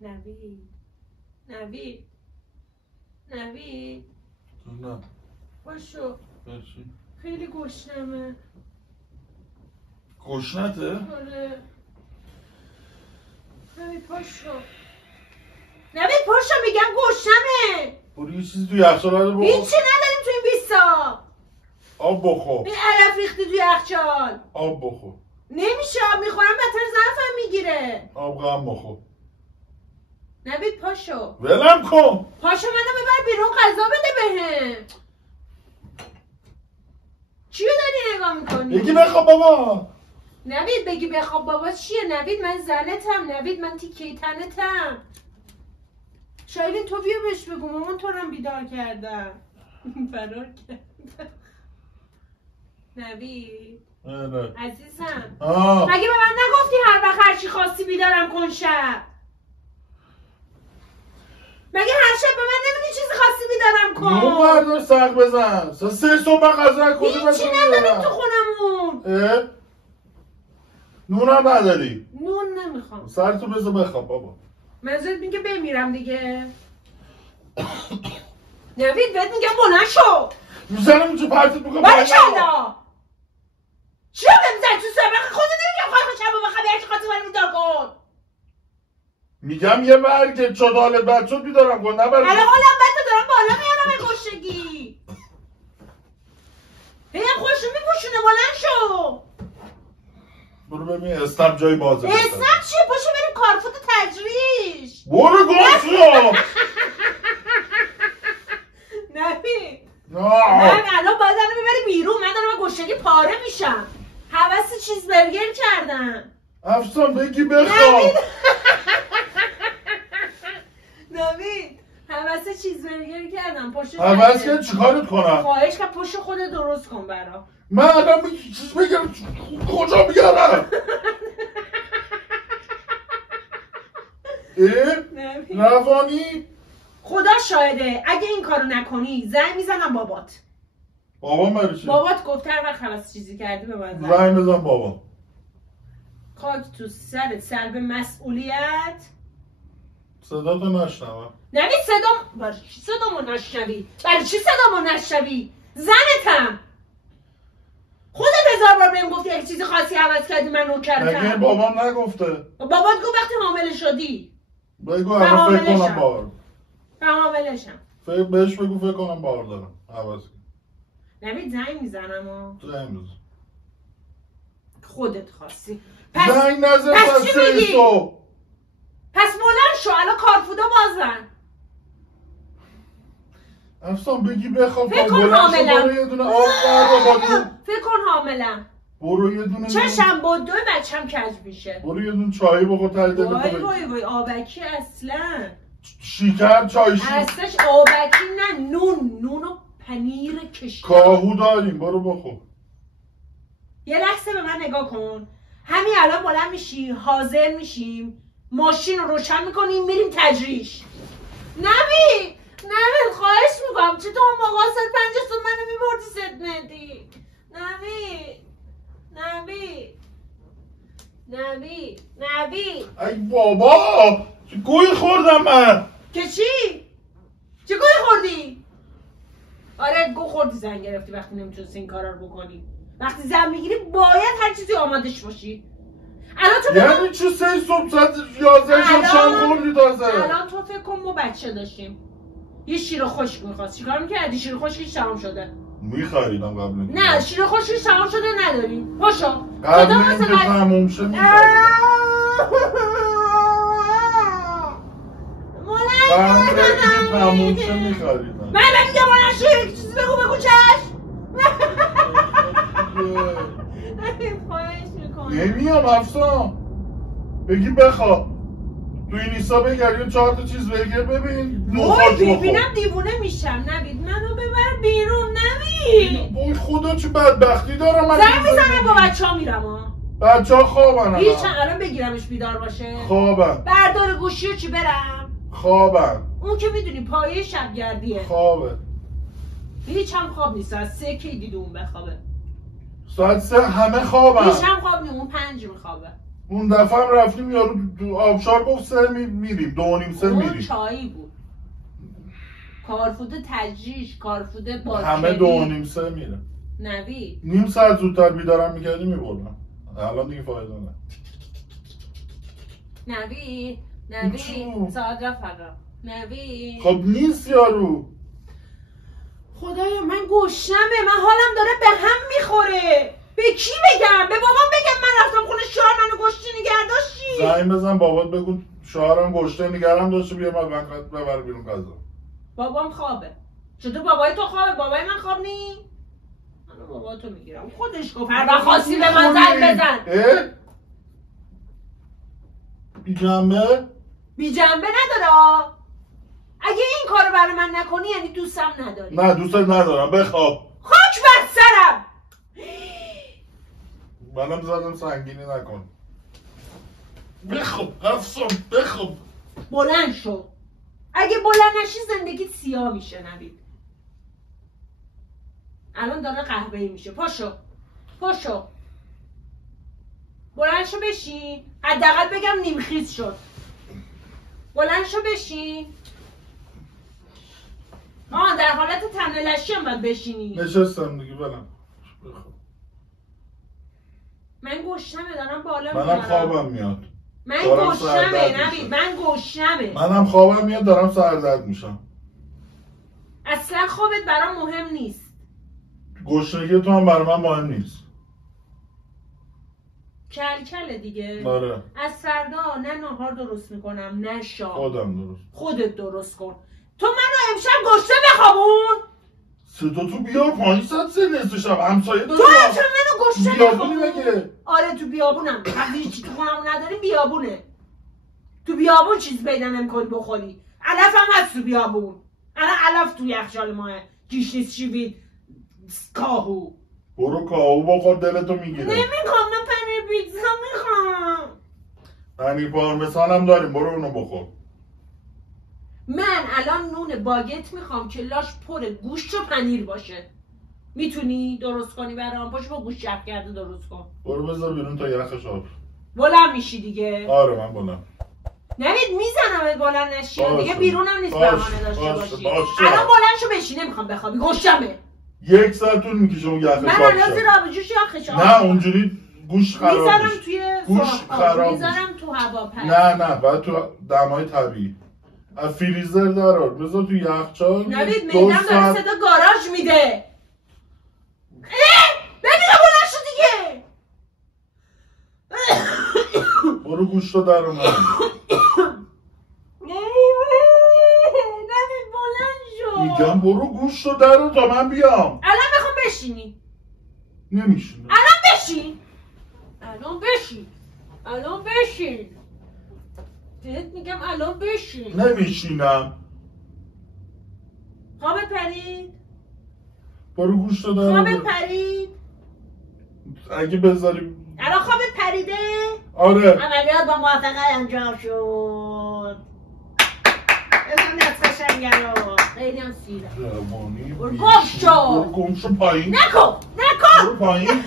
نوید نه باشو برشی خیلی گشنمه. گشنته؟ آره نوید پاشو میگم گشنمه. برو یه چیزی تو یخچال رو بخور. هیچی نداریم تو این 20 سال. آب بخور. این علف ریختی تو یخچال. آب بخور. نمیشه آب میخورم بدتر ضعفم میگیره. آب غم بخور. نوید پاشو ولم کن. پاشو منو ببر بیرون غذا بده بهم. چیو داری نگاه میکنی؟ بگی بخواب بابا. نوید بگی بخواب بابا چیه؟ نوید من زنتم. نوید من تیکه تنتم. شایلین تو بیا بهش بگو مامان تو رو بیدار کردم. فرار کرد. نوید آره عزیزم مگه به من نگفتی هر وقت هر چی خواستی بیدارم کن شب؟ مگه هر شب به من نمیگی چیزی خواستی بیدارم کن؟ نون بردار سق بزن 3 صبح غذا کجا هیچی نداریم تو خونمون. نون هم نداری؟ نون نمیخوام. سرتو بذار بخواب بابا. منظورت میگه بمیرم دیگه؟ نوید بهت میگم بلند شو. میزنم تو پرتت میکنم. باریکلا چرا بمیزنی تو سربخ خودت نمیگم خواهد شب و بخوابی هرچی خواستی برای بیدار کن. میگم یه مرگ چاد حالت بد شد بیدارم کن. نبر الان حالم بد دارم بالا میارم گشنگی. هی هم خوشو میپوشونه بلند شو. برو ببین اسنپ جای بازه. اسنپ چیه؟ پاشو بریم کارفوت تجریش. برو گم شو. نبی نه الان باید الان ببری بیرون. من دارم گشنگی پاره میشم. حوث چیز برگر کردم. افسان بگی بخواب. نوید حوث چیز برگر کردم. پشت حوث که چیکارت کنم؟ خواهش که پشت خودت درست کن برام. من الان چیز بگم کجا بیارم؟ روانی؟ خدا شاهده اگه این کارو نکنی زنگ میزنم بابات. بابام برای چی؟ بابات گفت هر وقت حوث چیزی کردی به من زنگ بزن بابا. خاک تو سرت سلب مسئولیت. صداتو نشنوم. نبید برای چی صدامو نشنوی؟ برای چی صدامو نشنوی؟ زنتم. خودت 1000 بار بهم گفتی اگه چیزی خاصی عوض کردی من نوکرتم. مگه بابام نگفته؟ بابات گفت وقتی حامله شدی. بگو الان فکر کنم بار. حامله‌شم. بهش بگو فکر کنم بار دارم. عوض کن. نبید زنگ میزنم و زنگ بزن. خودت خواستی. زنگ نزن تا 3 صبح. پس بلند شو الان کارفودا بازن. افسان بگی بخواب. فکر کن حاملم. برو یه دونه آب بردار. فکر کن حاملم. برو یه دونه چشم بدو بچم کج میشه. برو یه دونه چای بخور ته دلت. وای آبکی اصلا. شکر چای اصلاش آبکی نه نون و پنیر کشتی. کاهو داریم برو بخور. یه لحظه به من نگاه کن. همین الان بلند میشی حاضر میشیم ماشین رو روشن میکنیم میریم تجریش. نبی خواهش میکنم چطور اون موقع 150 تومن منو میبردی سدمدی. نبی ای بابا گوی خوردم من. که چی؟ چه گوی خوردی؟ آره گو خوردی زن گرفتی وقتی نمیتونستی این کارا رو بکنی. وقتی زن میگیری باید هر چیزی آمادش باشی. الان تو یعنی چه 3 صبح ساعت 11 شام خوردی تازه؟ الان تو فکر کن ما بچه داشتیم یه شیر خشک میخواست چیکار میکردی؟ شیر خشکش تمام شده. میخریدم قبل اینکه. نه شیر خشکش تمام شده نداریم. پاشو قبل اینکه تموم شه میخریدم. قبل اینکه تموم شه میخریدم. من میگم بلند شو یک چیزی بگو چشم. خواهش میکنم. نمیام افسان بگی بخواب. تو این ایسا بگریم 4 تا چیز برگر ببین. وای ببینم دیوونه میشم. نوید منو ببر بیرون. نوید وای خدا چه بدبختی دارم. زنگ میزنم با بچه‌ها میرم ها. بچه‌ها خوابن. هیچ الان بگیرمش بیدار باشه. خوابن. بردار گوشی رو چی برم؟ خوابن. اون که میدونی پایه شبگردیه. خوابه. هیچ هم خواب نیست. از 3 کی دیده اون بخوابه. ساعت 3 همه خوابن. هیچ هم خواب نیست. اون 5 میخوابه. اون دفعه هم رفتیم یارو تو آبشار گفت 3 میریم 2.5 اون میریم. چایی بود. کارفود تجریش، کارفود باکری. همه 2.5 میره. نوید نیم ساعت زودتر بیدارم میکردی میبردم. الان دیگه فایده نه. نوید ساعت رفت فقط. نوید خب نیست یارو. خدایا من گشنمه، من حالم داره به هم میخوره. به کی بگم؟ به بابام بگم من رفتم خونه شوهر منو گشته نگه داشتی؟ زنگ بزن بابات بگو شوهرم گشته نگرم داشته بیا من ببر بیرون غذا. بابام خوابه. چطور بابای تو خوابه؟ بابای من خواب نی؟ من باباتو میگیرم. خودش گفت هر وقت خواستی به من زنگ بزن. بی جنبه؟ بی جنبه نداره. اگه این کارو برای من نکنی یعنی دوستم نداری. نه دوستت ندارم بخواب. خاک بر سرم. منم زدم سنگینی نکن. بخواب افسان بخواب. بلند شو. اگه بلند نشی زندگیت سیاه میشه نوید. الان داره قهوه‌ای میشه. پاشو بلند شو بشین. حداقل بگم نیمخیز شد. بلند شو بشین. در حالت تنلشی هم باید بشینی. نشستم دیگه بلند. من گشنمه دارم بالا میارم. منم خوابم میاد. من گشنمه نوید. من گشنمه. منم خوابم میاد دارم سردرد میشم. اصلا خوابت برام مهم نیست. گشنگی تو هم برای من مهم نیست. کل دیگه. آره. از فردا نه ناهار درست میکنم نه شام. خودت درست کن. تو منو امشب گشته بخوابون. صدا تو بیار پایین ساعت نصف شب همسایه داری. تو امشب منو گشته بخوابون. آره تو بیابونم. وقتی چی تو خونمون نداری بیابونه. تو بیابون چیز پیدا نمی‌کنی بخوری. علف هم هست تو بیابون. الان علف تو یخچال ماه. گیشنیز شیوید کاهو. برو کاهو بخور دلتو میگیره. نمیخوام من پنیر پیتزا میخوام. پنیر پارمسان هم داریم برو اونو بخور. من الان نون باگت میخوام که لاش پر گوشت و پنیر باشه. میتونی درست کنی برام؟ پاشو با گوشت یخ کرده درست کن. برو بذار بیرون تا یخش آب. بلند میشی دیگه. آره من بلند. نوید میزنم بلند نشی دیگه. بیرونم نیست بهانه داشته باشی. الان بلند شو بشی. نمیخوام بخوابی گشتمه. 1 ساعت طول میکشه اون یخش آب. من الان زیر آبجوش یخش آب. نه اونجوری گوش خراب میشه. میذارم توی گوش خراب میذارم تو هواپز. نه بعد تو دمای طبیعی. از فریزر درار بذار تو یخچال. نوید میدم داره صدا گاراژ میده. ببینم بلند شو دیگه. برو گوشتو در اومد. نوید بلند شو. میگم برو گوشتو در تا من بیام. الان میخوام بشینی. نمیشینم. الان بشین. بهت میگم الان بشین. نمیشینم. خوابت پرید؟ برو گوشتو در. خوابت پرید؟ اگه بذاری. الان خوابت پریده؟ آره. عملیات با موافقت انجام شد. بزن دستش انگرا. خیلی هم سیره. برو گم شو. برو گم شو پایین. نکن. برو پایین.